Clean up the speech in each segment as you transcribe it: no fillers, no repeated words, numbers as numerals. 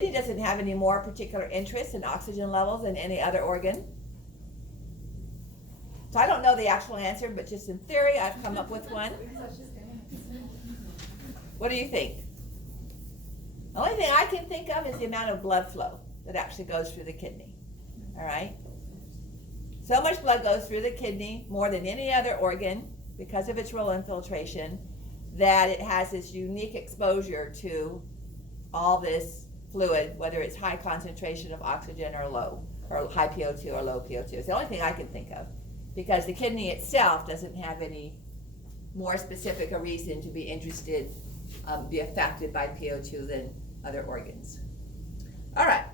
It doesn't have any more particular interest in oxygen levels than any other organ. So I don't know the actual answer, but just in theory, I've come up with one. What do you think? The only thing I can think of is the amount of blood flow that actually goes through the kidney. All right? So much blood goes through the kidney, more than any other organ, because of its role in filtration, that it has this unique exposure to all this fluid, whether it's high concentration of oxygen or low, or high PO2 or low PO2. It's the only thing I can think of, because the kidney itself doesn't have any more specific a reason to be interested, be affected by PO2 than other organs. All right,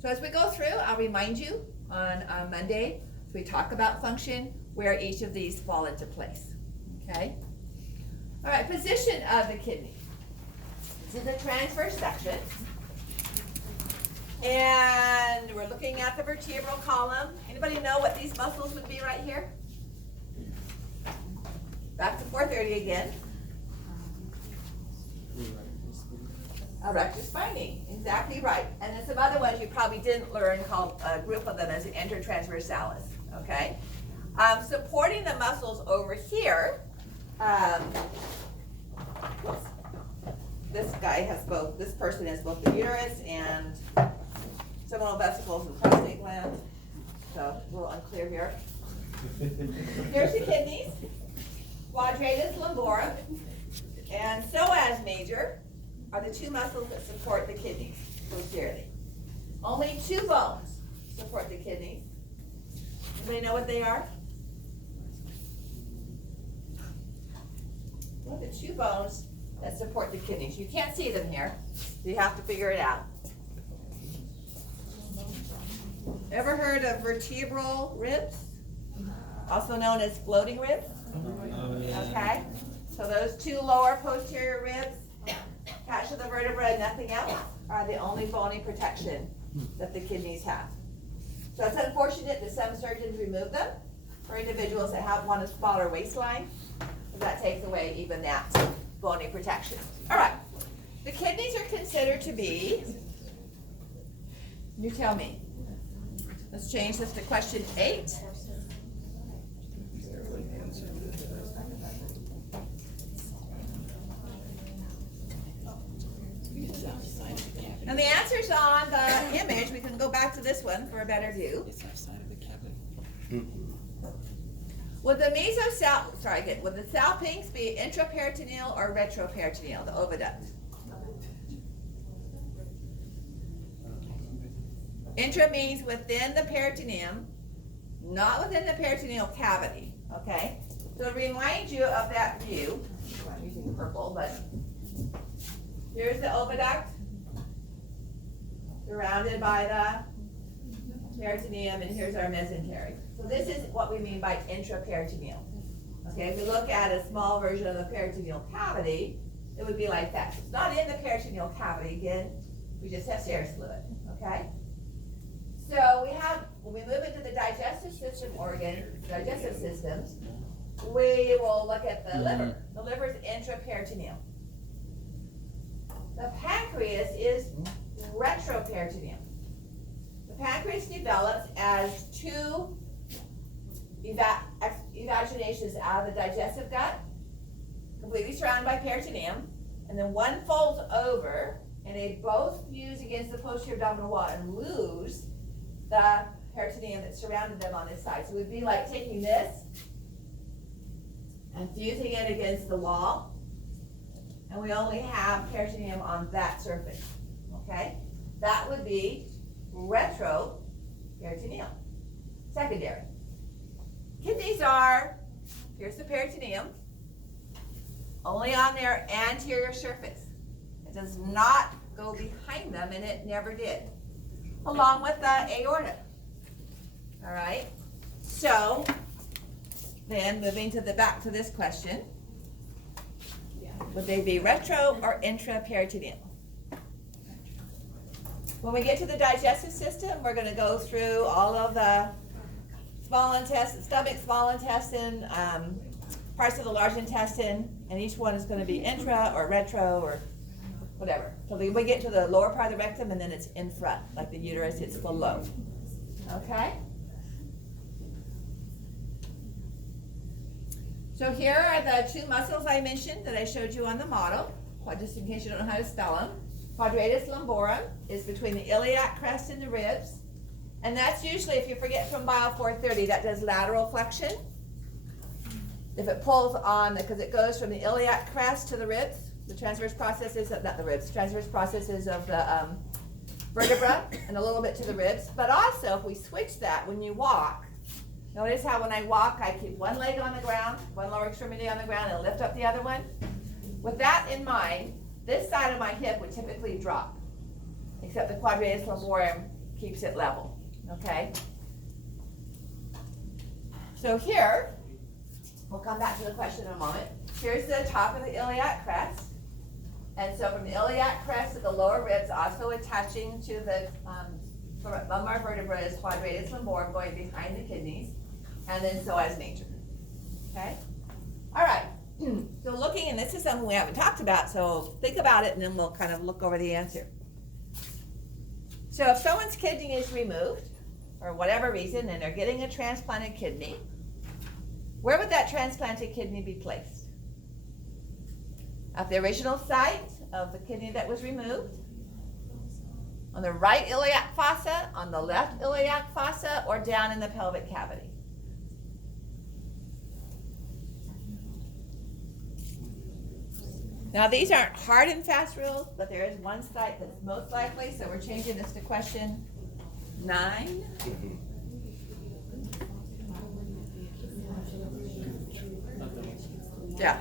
so as we go through, I'll remind you on Monday, as we talk about function, where each of these fall into place, okay? All right, position of the kidney. This is the transverse section. And we're looking at the vertebral column. Anybody know what these muscles would be right here? Back to 430 again. Rectus spinae, exactly right. And then some other ones you probably didn't learn, called a group of them as intertransversalis, okay? Supporting the muscles over here, this guy has both, this person has both the uterus and seminal vesicles and prostate glands, so a little unclear here. Here's the kidneys, quadratus lumborum, and psoas major are the two muscles that support the kidneys posteriorly. Only two bones support the kidneys. Anybody know what they are? What are the two bones that support the kidneys? You can't see them here, so you have to figure it out. Ever heard of vertebral ribs? Also known as floating ribs? Okay, so those two lower posterior ribs attached to the vertebra and nothing else are the only bony protection that the kidneys have. So it's unfortunate that some surgeons remove them for individuals that want a smaller waistline, because that takes away even that bony protection. All right, the kidneys are considered to be, you tell me. Let's change this to question 8. And the answer's on the image. We can go back to this one for a better view. It's outside of the cavity. Would the would the salpinx be intraperitoneal or retroperitoneal, the oviduct? Intra means within the peritoneum, not within the peritoneal cavity, okay? So to remind you of that view, I'm using purple, but here's the oviduct, surrounded by the peritoneum, and here's our mesentery. So this is what we mean by intraperitoneal. Okay, if we look at a small version of the peritoneal cavity, it would be like that. It's not in the peritoneal cavity, again, we just have serous fluid, okay? So we have, when we move into the digestive system digestive systems, we will look at the liver. The liver is intraperitoneal. The pancreas is retroperitoneal. The pancreas develops as two evaginations out of the digestive gut, completely surrounded by peritoneum, and then one folds over, and they both fuse against the posterior abdominal wall and lose the peritoneum that surrounded them on this side. So it would be like taking this and fusing it against the wall, and we only have peritoneum on that surface, okay? That would be retroperitoneal. Secondary. Kidneys are, here's the peritoneum, only on their anterior surface. It does not go behind them, and it never did, along with the aorta. All right, so then moving to back to this question, would they be retro or intraperitoneal? When we get to the digestive system, we're going to go through all of the small intestine, stomach, small intestine, parts of the large intestine, and each one is going to be intra or retro or whatever. So we get to the lower part of the rectum and then it's in front, like the uterus, it's below. Okay? So here are the two muscles I mentioned that I showed you on the model, just in case you don't know how to spell them. Quadratus lumborum is between the iliac crest and the ribs. And that's usually, if you forget from Bio 430, that does lateral flexion. If it pulls on, because it goes from the iliac crest to the ribs, the transverse processes, not the ribs, transverse processes of the vertebra and a little bit to the ribs. But also, if we switch that when you walk, notice how when I walk, I keep one leg on the ground, one lower extremity on the ground, and lift up the other one. With that in mind, this side of my hip would typically drop, except the quadratus lumborum keeps it level, okay? So here, we'll come back to the question in a moment. Here's the top of the iliac crest. And so from the iliac crest to the lower ribs, also attaching to the lumbar vertebra is quadratus lumborum going behind the kidneys, and then so as nature, okay? All right. So looking, and this is something we haven't talked about, so think about it and then we'll kind of look over the answer. So if someone's kidney is removed, for whatever reason, and they're getting a transplanted kidney, where would that transplanted kidney be placed? At the original site of the kidney that was removed? On the right iliac fossa, on the left iliac fossa, or down in the pelvic cavity? Now, these aren't hard and fast rules, but there is one site that's most likely, so we're changing this to question 9. Yeah.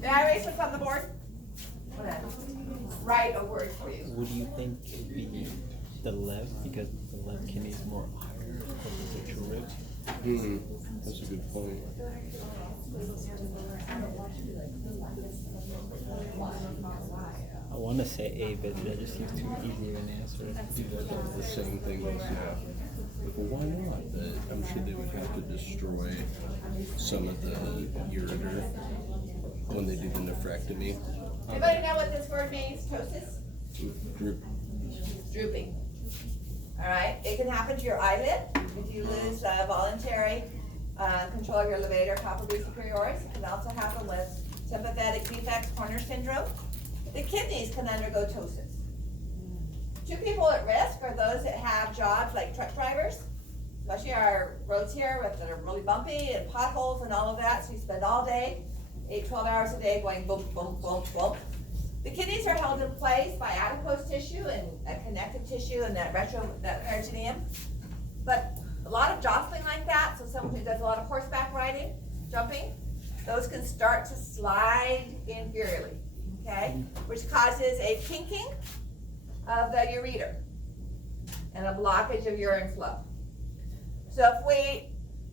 May I erase what's on the board? Write a word for you. Would you think it would be the left, because the left kidney is more higher closer to your ribs? That's a good point. I want to say A, but that just seems too easy of an answer. That's the same thing as, well, why not? I'm sure they would have to destroy some of the ureter when they do the nephrectomy. Anybody know what this word means? Ptosis? Droop. Drooping. All right. It can happen to your eyelid if you lose voluntary control of your levator palpebris superioris. It can also happen with sympathetic defects Horner syndrome. The kidneys can undergo ptosis. 2 people at risk are those that have jobs like truck drivers, especially our roads here that are really bumpy and potholes and all of that. So you spend all day, 8-12 hours a day going boom, boom, boom, boom. The kidneys are held in place by adipose tissue and connective tissue and that peritoneum. But a lot of jostling like that, so someone who does a lot of horseback riding, jumping, those can start to slide inferiorly, okay? Which causes a kinking of the ureter and a blockage of urine flow. So if we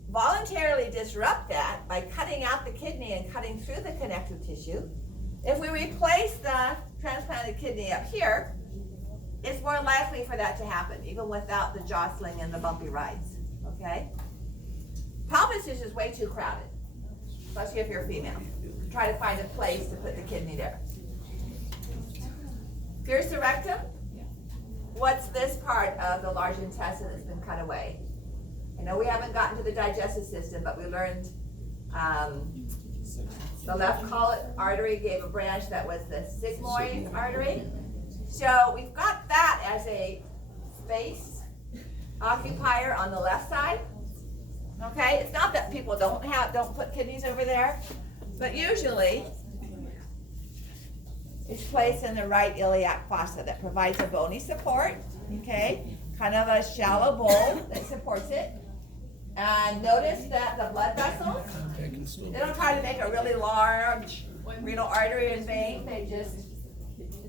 voluntarily disrupt that by cutting out the kidney and cutting through the connective tissue, if we replace the transplanted kidney up here, it's more likely for that to happen, even without the jostling and the bumpy rides, okay? Pelvis is just way too crowded, especially if you're a female. Try to find a place to put the kidney there. Here's the rectum. What's this part of the large intestine that's been cut away? I know we haven't gotten to the digestive system, but we learned the left collet artery gave a branch that was the sigmoid artery. So we've got that as a space occupier on the left side. Okay, it's not that people don't put kidneys over there, but usually it's placed in the right iliac fossa that provides a bony support, okay? Kind of a shallow bowl that supports it. And notice that the blood vessels, they don't try to make a really large renal artery and vein. They just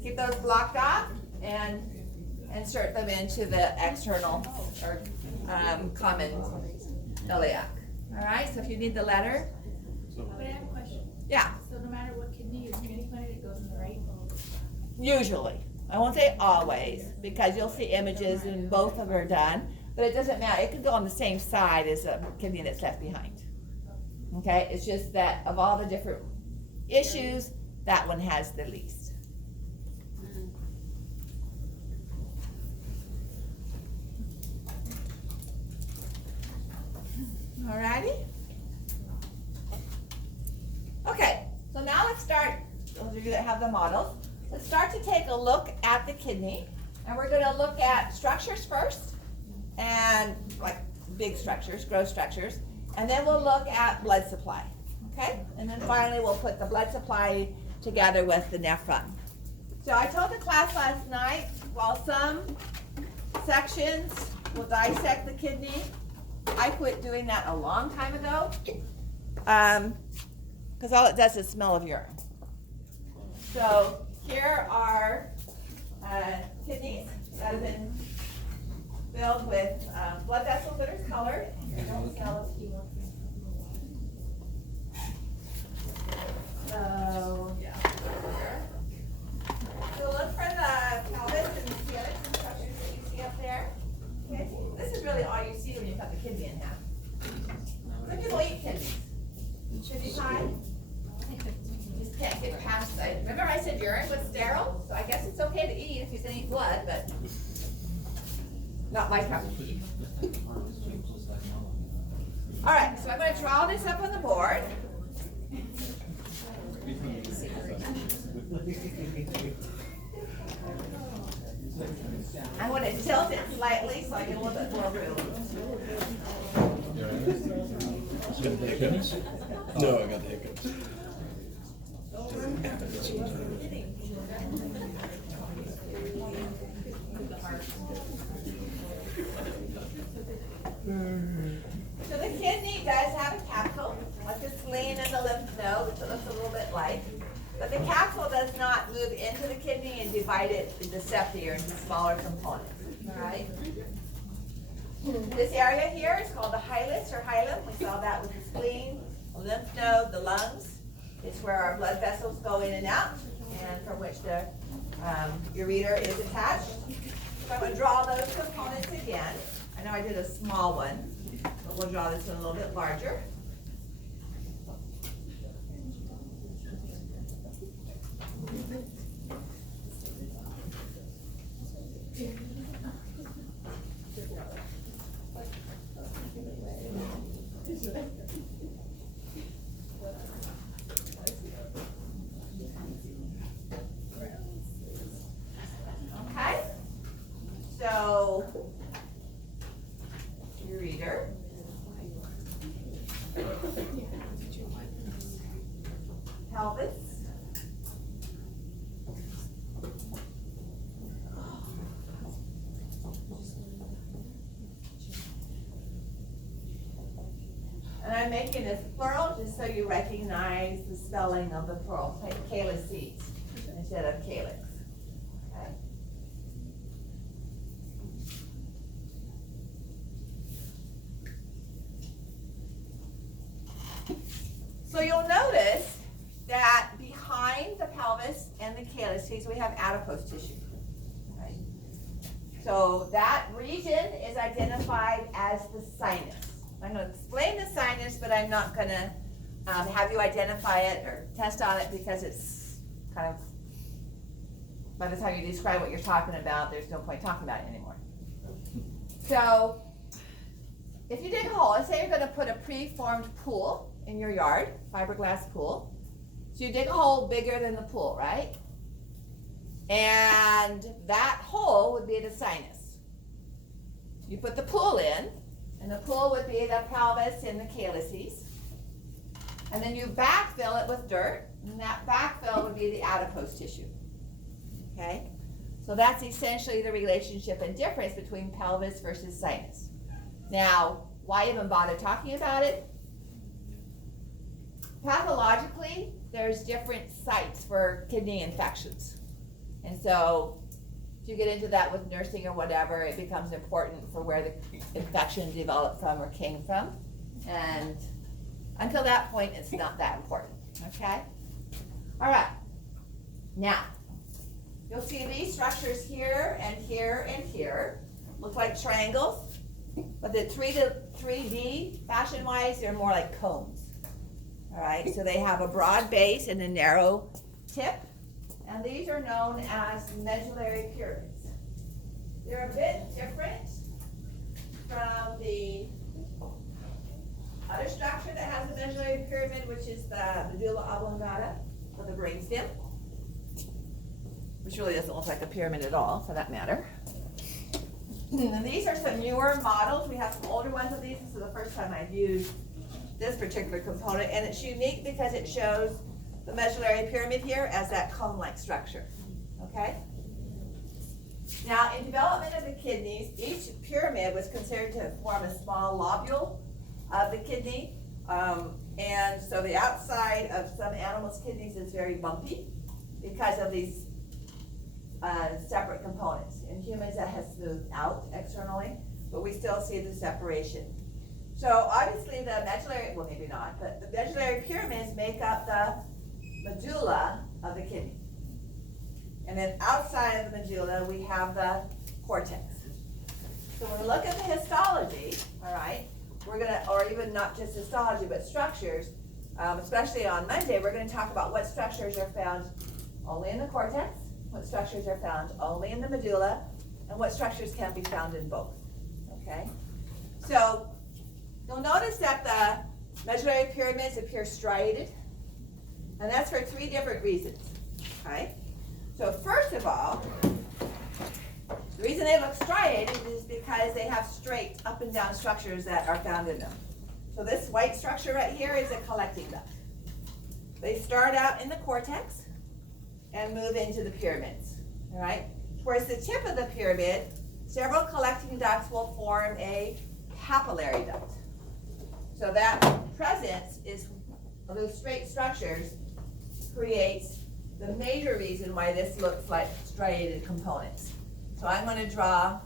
keep those blocked off and insert them into the external or common iliac. All right, so if you need the letter. But I have a question. Yeah. So no matter what kidney is transplanted, it goes in the right? Usually. I won't say always, because you'll see images and both of them are done. but it doesn't matter. It could go on the same side as a kidney that's left behind. Okay, it's just that of all the different issues, that one has the least. Alrighty. Okay, so now let's start, those of you that have the models, let's start to take a look at the kidney. And we're gonna look at structures first, and like big structures, gross structures, and then we'll look at blood supply, okay? And then finally we'll put the blood supply together with the nephron. So I told the class last night, while some sections will dissect the kidney, I quit doing that a long time ago, because all it does is smell of urine. So here are kidneys that have been filled with blood vessels that are colored. Here, don't smell it. So, yeah. So look for the pelvis and the calyx and structures that you see up there. Okay? This is really all you see when you cut the kidney in half. Some people eat kidneys. Should be fine. Just can't get past it. Remember I said urine was sterile? So I guess it's okay to eat if you can eat blood, but not my cup of tea. All right, so I'm going to draw this up on the board. I'm going to tilt it slightly so I get a little bit more room. Got the hiccups? No, I got the hiccups. So the kidney does have a capsule, like the spleen and the lymph node, which it looks a little bit like. But the capsule does not move into the kidney and divide it into septa or into smaller components. All right? This area here is called the hilus or hilum. We saw that with the spleen, the lymph node, the lungs. It's where our blood vessels go in and out, and from which the ureter is attached. So I'm going to draw those components again. I know I did a small one, but we'll draw this one a little bit larger. Okay, so ureter, pelvis, and I'm making this plural just so you recognize the spelling of the plural, like calyces instead of calyx. Okay. So you'll notice that behind the pelvis and the calyces, we have adipose tissue. Right? So that region is identified as the sinus. I'm going to explain the sinus, but I'm not going to have you identify it or test on it because it's kind of, by the time you describe what you're talking about, there's no point talking about it anymore. So if you dig a hole, let's say you're going to put a pre-formed pool in your yard, fiberglass pool. So you dig a hole bigger than the pool, right? And that hole would be the sinus. You put the pool in, and the pool would be the pelvis and the calyces. And then you backfill it with dirt, and that backfill would be the adipose tissue. Okay? So that's essentially the relationship and difference between pelvis versus sinus. Now, why even bother talking about it? Pathologically, there's different sites for kidney infections. And so, if you get into that with nursing or whatever, it becomes important for where the infection developed from or came from. And until that point, it's not that important, okay? All right. Now, you'll see these structures here and here and here. Look like triangles. But the 3D fashion wise, they're more like cones. All right, so they have a broad base and a narrow tip, and these are known as medullary pyramids. They're a bit different from the other structure that has a medullary pyramid, which is the medulla oblongata, or the brainstem, which really doesn't look like a pyramid at all, for that matter. And these are some newer models. We have some older ones of these. This is the first time I've used this particular component, and it's unique because it shows the medullary pyramid here as that cone-like structure, okay? Now, in development of the kidneys, each pyramid was considered to form a small lobule of the kidney, and so the outside of some animals' kidneys is very bumpy because of these separate components. In humans, that has smoothed out externally, but we still see the separation. So obviously the medullary, well maybe not, but the medullary pyramids make up the medulla of the kidney. And then outside of the medulla, we have the cortex. So when we look at the histology, all right, we're gonna, or even not just histology, but structures, especially on Monday, we're gonna talk about what structures are found only in the cortex, what structures are found only in the medulla, and what structures can be found in both, okay? So you'll notice that the medullary pyramids appear striated, and that's for 3 different reasons, okay? So first of all, the reason they look striated is because they have straight up and down structures that are found in them. So this white structure right here is a collecting duct. They start out in the cortex and move into the pyramids, all right? Towards the tip of the pyramid, several collecting ducts will form a papillary duct. So that presence is of those straight structures creates the major reason why this looks like striated components. So I'm going to draw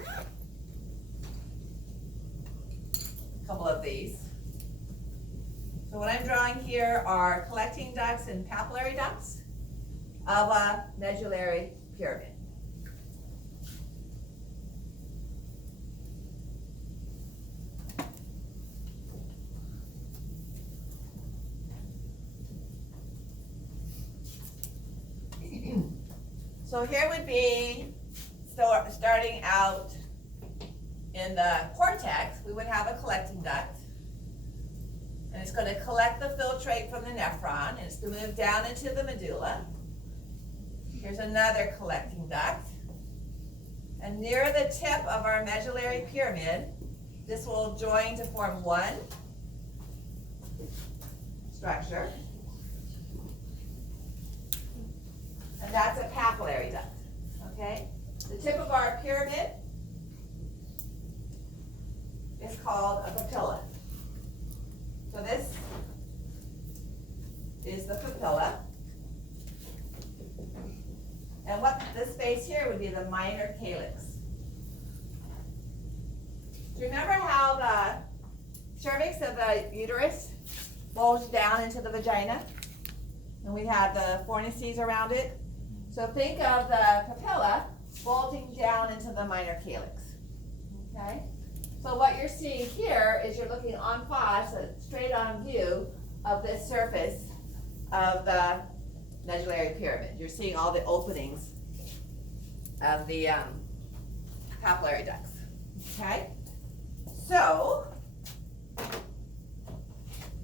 a couple of these. So what I'm drawing here are collecting ducts and papillary ducts of a medullary pyramid. So here would be, starting out in the cortex, we would have a collecting duct. And it's going to collect the filtrate from the nephron, and it's going to move down into the medulla. Here's another collecting duct. And near the tip of our medullary pyramid, this will join to form one structure. And that's a papillary duct, okay? The tip of our pyramid is called a papilla. So this is the papilla. And what this space here would be the minor calyx. Do you remember how the cervix of the uterus bulged down into the vagina? And we had the fornices around it? So think of the papilla bulging down into the minor calyx, okay? So what you're seeing here is you're looking en face, a straight on view of this surface of the medullary pyramid. You're seeing all the openings of the papillary ducts, okay? So,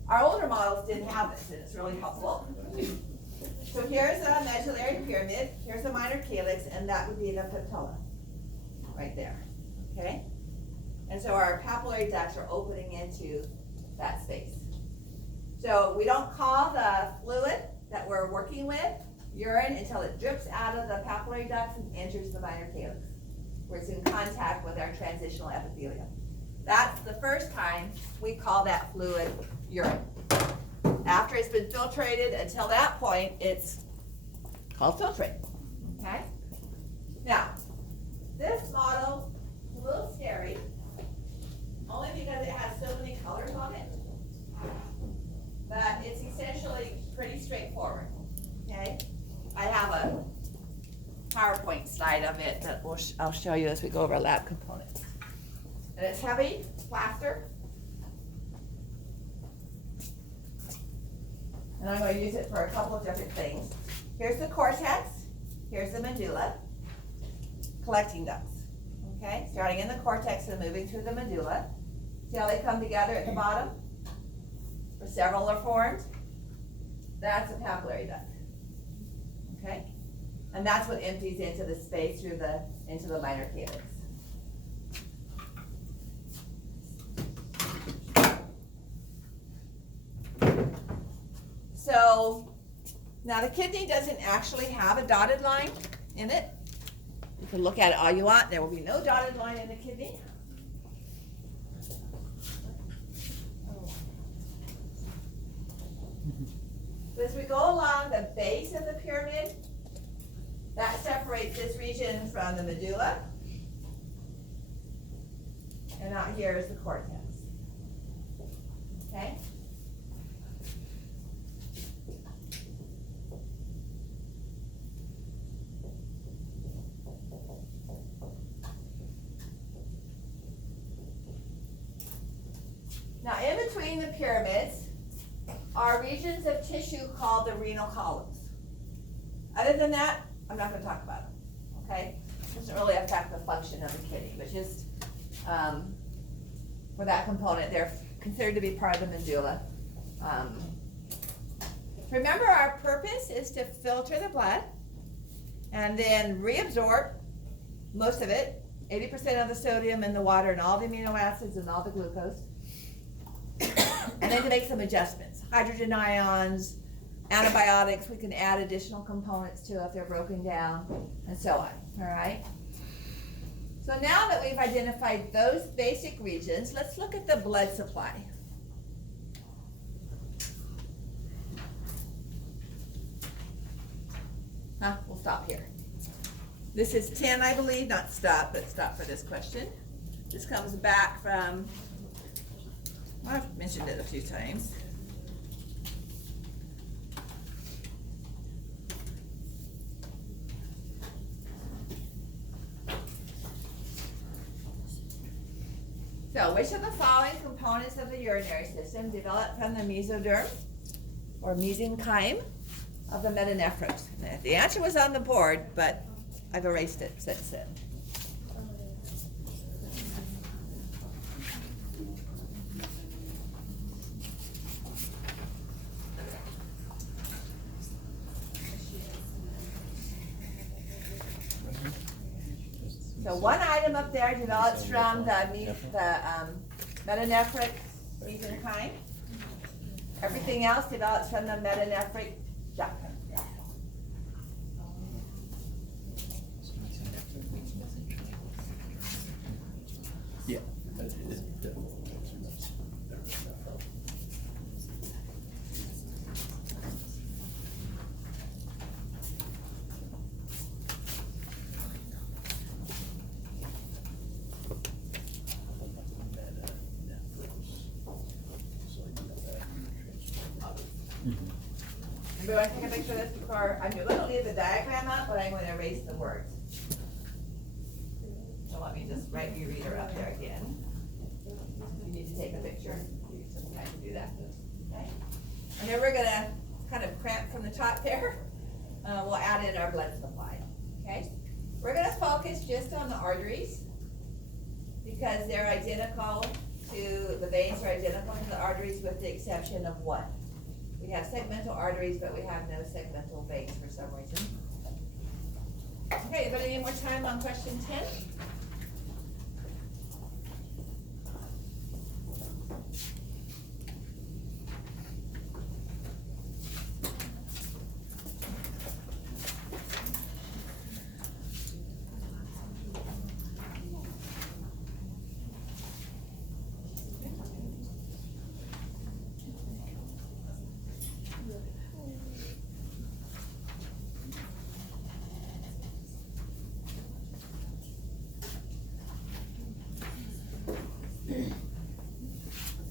our older models didn't have this, and it's really helpful. So here's a medullary pyramid, here's a minor calyx, and that would be the papilla, right there, okay? And so our papillary ducts are opening into that space. So we don't call the fluid that we're working with urine until it drips out of the papillary ducts and enters the minor calyx, where it's in contact with our transitional epithelium. That's the first time we call that fluid urine. After it's been filtrated, until that point, it's called filtrate, okay? Now, this model is a little scary, only because it has so many colors on it, but it's essentially pretty straightforward, okay? I have a PowerPoint slide of it that I'll show you as we go over lab components. And it's heavy, plaster. And I'm going to use it for a couple of different things. Here's the cortex, here's the medulla, collecting ducts. Okay, starting in the cortex and moving through the medulla. See how they come together at the bottom? For several are formed. That's a papillary duct. Okay? And that's what empties into the space through into the minor calyx. So, now the kidney doesn't actually have a dotted line in it. You can look at it all you want, there will be no dotted line in the kidney. So as we go along the base of the pyramid, that separates this region from the medulla. And out here is the cortex. Okay? Now, in between the pyramids are regions of tissue called the renal columns. Other than that, I'm not going to talk about them, okay? It doesn't really affect the function of the kidney, but just for that component, they're considered to be part of the medulla. Remember, our purpose is to filter the blood and then reabsorb most of it, 80% of the sodium in the water and all the amino acids and all the glucose. And then to make some adjustments, hydrogen ions, antibiotics, we can add additional components to if they're broken down, and so on, all right? So now that we've identified those basic regions, let's look at the blood supply. We'll stop here. This is 10, I believe, not stop, but stop for this question. This comes back from, I've mentioned it a few times. So, which of the following components of the urinary system developed from the mesoderm or mesenchyme of the metanephros? The answer was on the board, but I've erased it since then. So one item up there develops from the metanephric mesenchyme. Everything else develops from the metanephric duct. Yeah. It definitely makes a mess. Everybody want to take a picture of this before, I'm going to leave the diagram up, but I'm going to erase the words. So let me just write your reader up there again. You need to take a picture. Give you some time to do that. Okay. And then we're going to kind of cramp from the top there. We'll add in our blood supply. Okay. We're going to focus just on the arteries because they're identical to, the veins are identical to the arteries with the exception of one. We have segmental arteries, but we have no segmental veins for some reason. Okay, anybody need more time on question 10?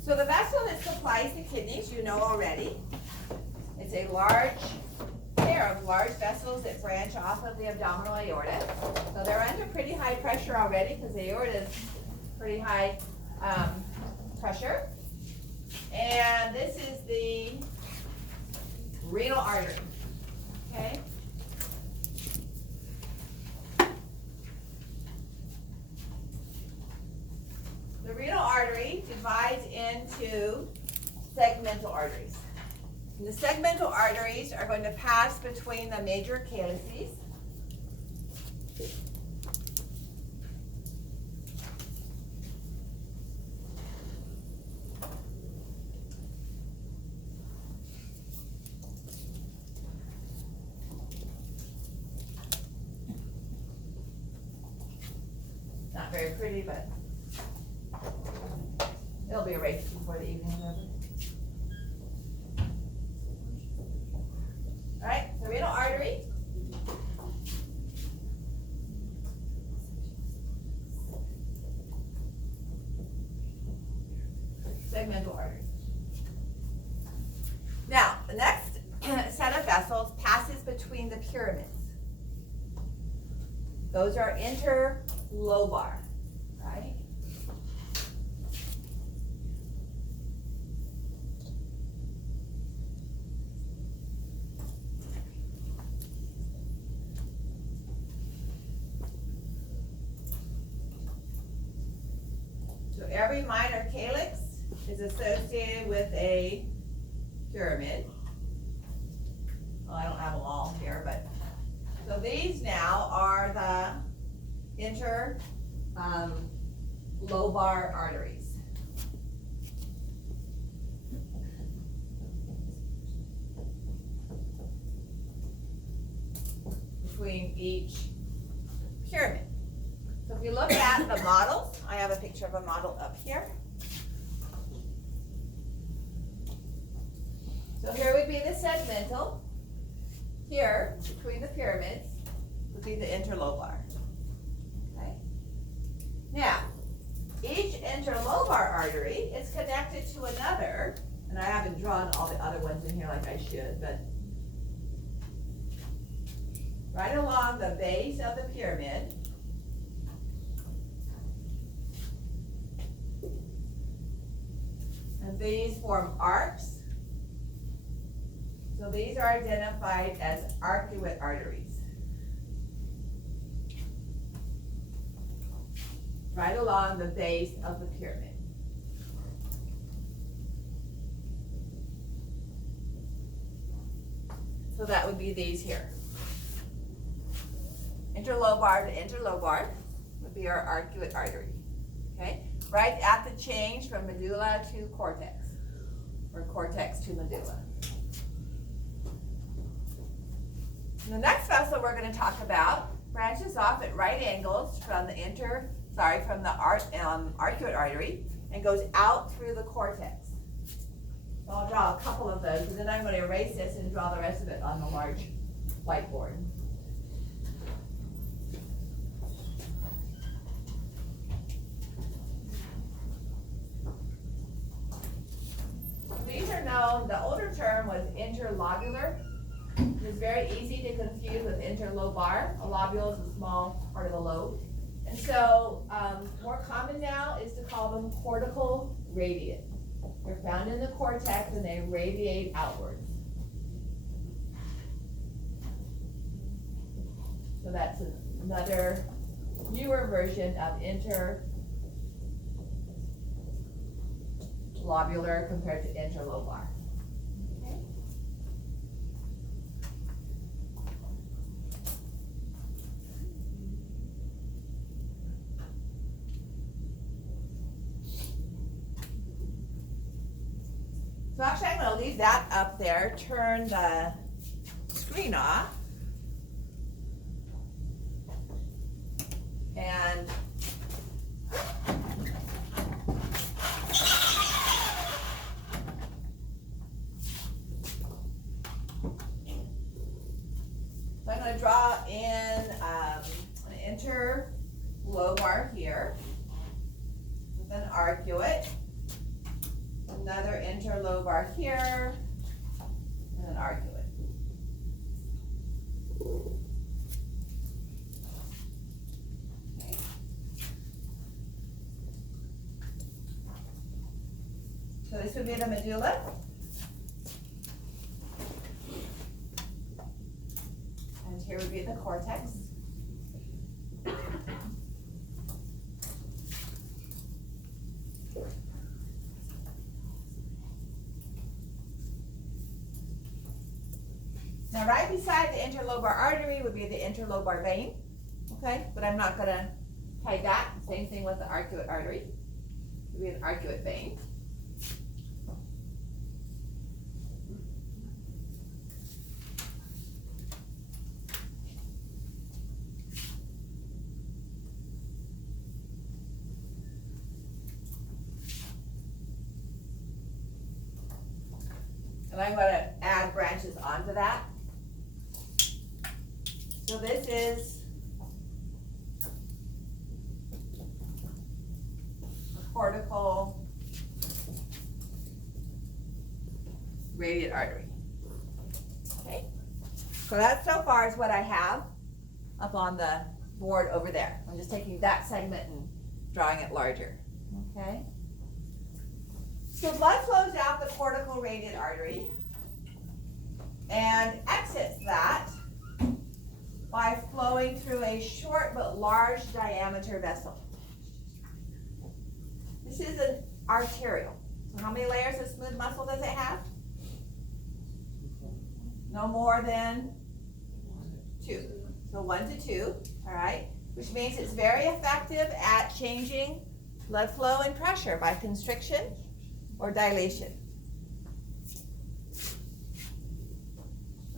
So the vessel that supplies the kidneys, you know already. It's a large pair of large vessels that branch off of the abdominal aorta. So they're under pretty high pressure already because the aorta is pretty high pressure. And this is the renal artery, okay? The renal artery divides into segmental arteries. And the segmental arteries are going to pass between the major calyces. Not very pretty, but it'll be erased before the evening is over. All right, the renal artery. Segmental artery. Now, the next set of vessels passes between the pyramids. Those are interlobar, right? So every minor calyx is associated with a pyramid. Well, I don't have them all here, but so these now are the interlobar arteries. Between each pyramid. So if you look at the models, I have a picture of a model up here. So here would be the segmental. Here, between the pyramids, would be the interlobar. Okay? Now, each interlobar artery is connected to another, and I haven't drawn all the other ones in here like I should, but right along the base of the pyramid, and these form arcs. So these are identified as arcuate arteries. Right along the base of the pyramid. So that would be these here. Interlobar to interlobar would be our arcuate artery. Okay? Right at the change from medulla to cortex, or cortex to medulla. And the next vessel we're going to talk about branches off at right angles from the arcuate artery and goes out through the cortex. So I'll draw a couple of those, and then I'm going to erase this and draw the rest of it on the large whiteboard. These are known, the older term was interlobular. It's very easy to confuse with interlobar. A lobule is a small part of the lobe. And so more common now is to call them cortical radiate. They're found in the cortex and they radiate outwards. So that's another newer version of interlobular compared to interlobar. So actually I'm going to leave that up there, turn the screen off. And so I'm going to draw in an interlobar here with an arcuate. Another interlobar here, and an arcuate. Okay. So this would be the medulla. And here would be the cortex. Now right beside the interlobar artery would be the interlobar vein, okay? But I'm not gonna tie that. Same thing with the arcuate artery. It would be an arcuate vein. And I'm gonna add branches onto that. So this is a cortical radiate artery. Okay, so that so far is what I have up on the board over there. I'm just taking that segment and drawing it larger, okay? So blood flows out the cortical radiate artery and exits that by flowing through a short but large diameter vessel. This is an arterial. So how many layers of smooth muscle does it have? No more than 2. So 1 to 2, all right? Which means it's very effective at changing blood flow and pressure by constriction or dilation. So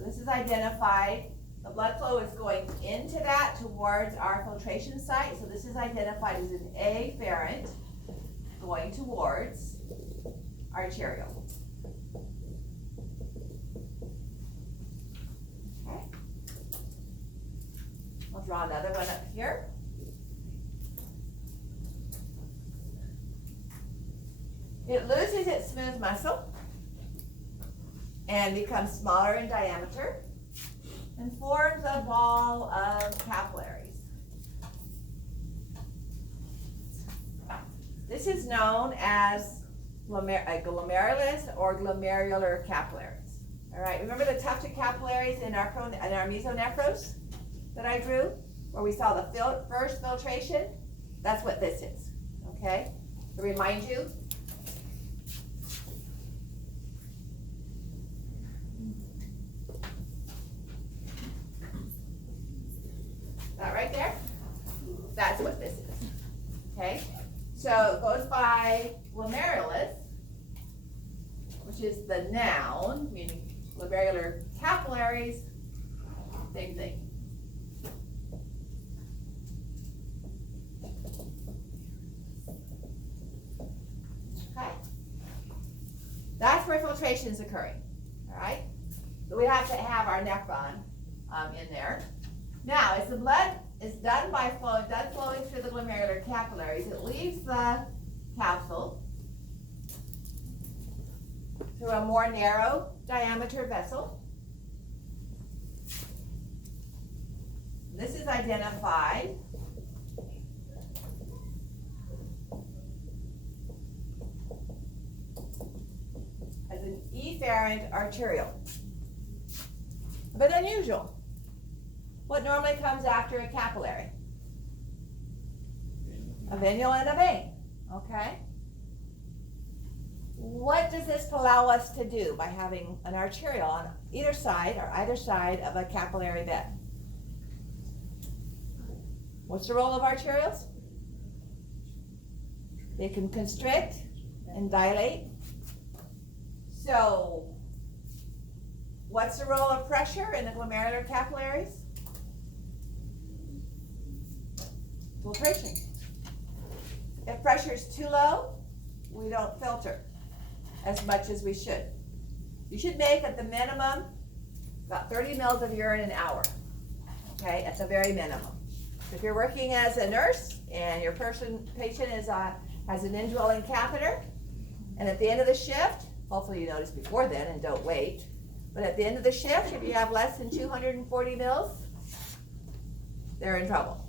this is identified. The blood flow is going into that towards our filtration site. So this is identified as an afferent going towards arterial. Okay. I'll draw another one up here. It loses its smooth muscle and becomes smaller in diameter and forms a ball of capillaries. This is known as glomerulus or glomerular capillaries. All right, remember the tufted capillaries in our mesonephros that I drew, where we saw the first filtration? That's what this is, okay? To remind you. That right there, that's what this is, okay? So it goes by glomerulus, which is the noun, meaning glomerular capillaries, same thing. Okay, that's where filtration is occurring, all right? So we have to have our nephron in there. Now, as the blood is done flowing through the glomerular capillaries, it leaves the capsule through a more narrow diameter vessel. This is identified as an efferent arterial. But unusual. What normally comes after a capillary? A venule and a vein, okay? What does this allow us to do by having an arterial on either side of a capillary bed? What's the role of arterioles? They can constrict and dilate. So, what's the role of pressure in the glomerular capillaries? Filtration. If pressure is too low, we don't filter as much as we should. You should make at the minimum about 30 mils of urine an hour, okay, at the very minimum. If you're working as a nurse and your patient has an indwelling catheter, and at the end of the shift, hopefully you notice before then and don't wait, but at the end of the shift, if you have less than 240 mils, they're in trouble,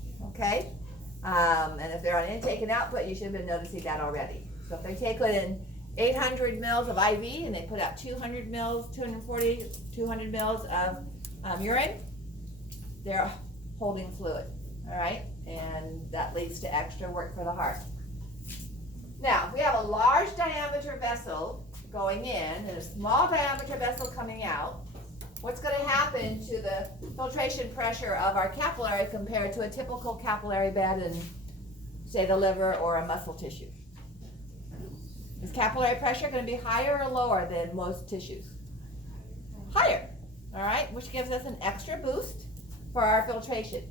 and if they're on intake and output, you should have been noticing that already. So if they take it 800 mils of IV and they put out 200 mils, 240, 200 mils of urine, they're holding fluid, all right? And that leads to extra work for the heart. Now, we have a large diameter vessel going in and a small diameter vessel coming out. What's going to happen to the filtration pressure of our capillary compared to a typical capillary bed in, say, the liver or a muscle tissue? Is capillary pressure going to be higher or lower than most tissues? Higher, all right, which gives us an extra boost for our filtration.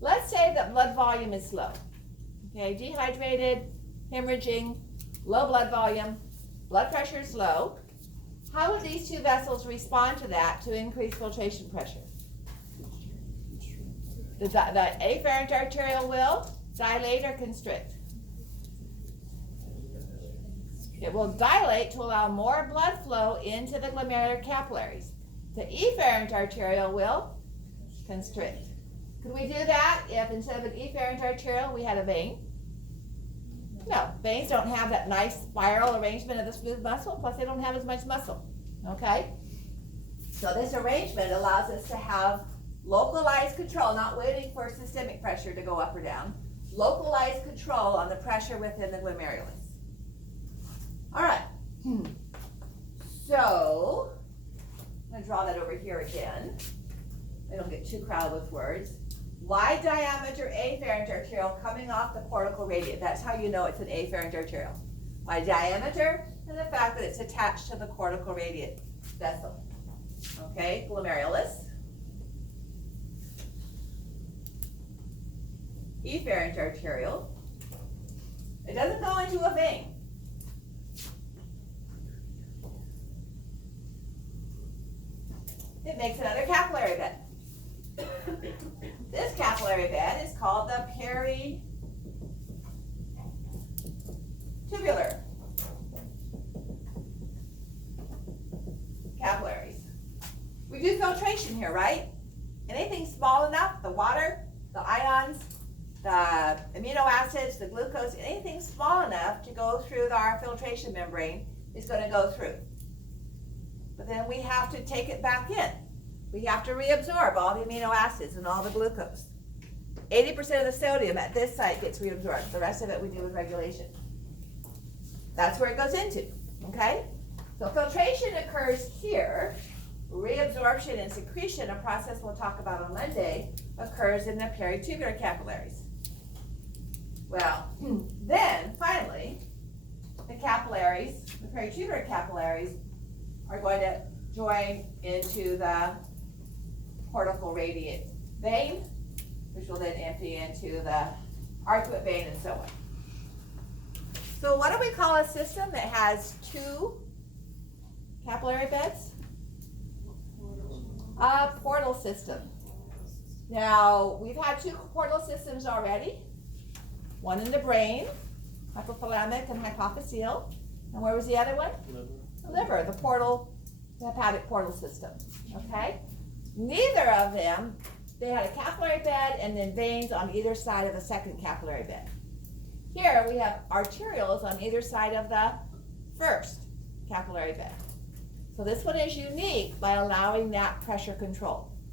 Let's say that blood volume is low, okay, dehydrated, hemorrhaging, low blood volume, blood pressure is low. How would these two vessels respond to that to increase filtration pressure? The afferent arteriole will dilate or constrict. It will dilate to allow more blood flow into the glomerular capillaries. The efferent arteriole will constrict. Could we do that if instead of an efferent arteriole we had a vein? No, veins don't have that nice spiral arrangement of the smooth muscle, plus they don't have as much muscle, okay? So this arrangement allows us to have localized control, not waiting for systemic pressure to go up or down, localized control on the pressure within the glomerulus. All right, so I'm going to draw that over here again. I don't get too crowded with words. Wide diameter afferent arteriole coming off the cortical radius. That's how you know it's an afferent arteriole. Wide diameter and the fact that it's attached to the cortical radius vessel. Okay, glomerulus. Efferent arteriole. It doesn't go into a vein. It makes another capillary bed. This capillary bed is called the peritubular capillaries. We do filtration here, right? Anything small enough, the water, the ions, the amino acids, the glucose, anything small enough to go through our filtration membrane is going to go through. But then we have to take it back in. We have to reabsorb all the amino acids and all the glucose. 80% of the sodium at this site gets reabsorbed. The rest of it we do with regulation. That's where it goes into, okay? So filtration occurs here. Reabsorption and secretion, a process we'll talk about on Monday, occurs in the peritubular capillaries. Well, then finally, the capillaries, the peritubular capillaries, are going to join into the cortical radiate vein, which will then empty into the arcuate vein and so on. So what do we call a system that has two capillary beds? A portal system. Now, we've had two portal systems already. One in the brain, hypothalamic and hypophyseal. And where was the other one? The liver, the hepatic portal system, okay? Neither of them, they had a capillary bed and then veins on either side of the second capillary bed. Here we have arterioles on either side of the first capillary bed. So this one is unique by allowing that pressure control.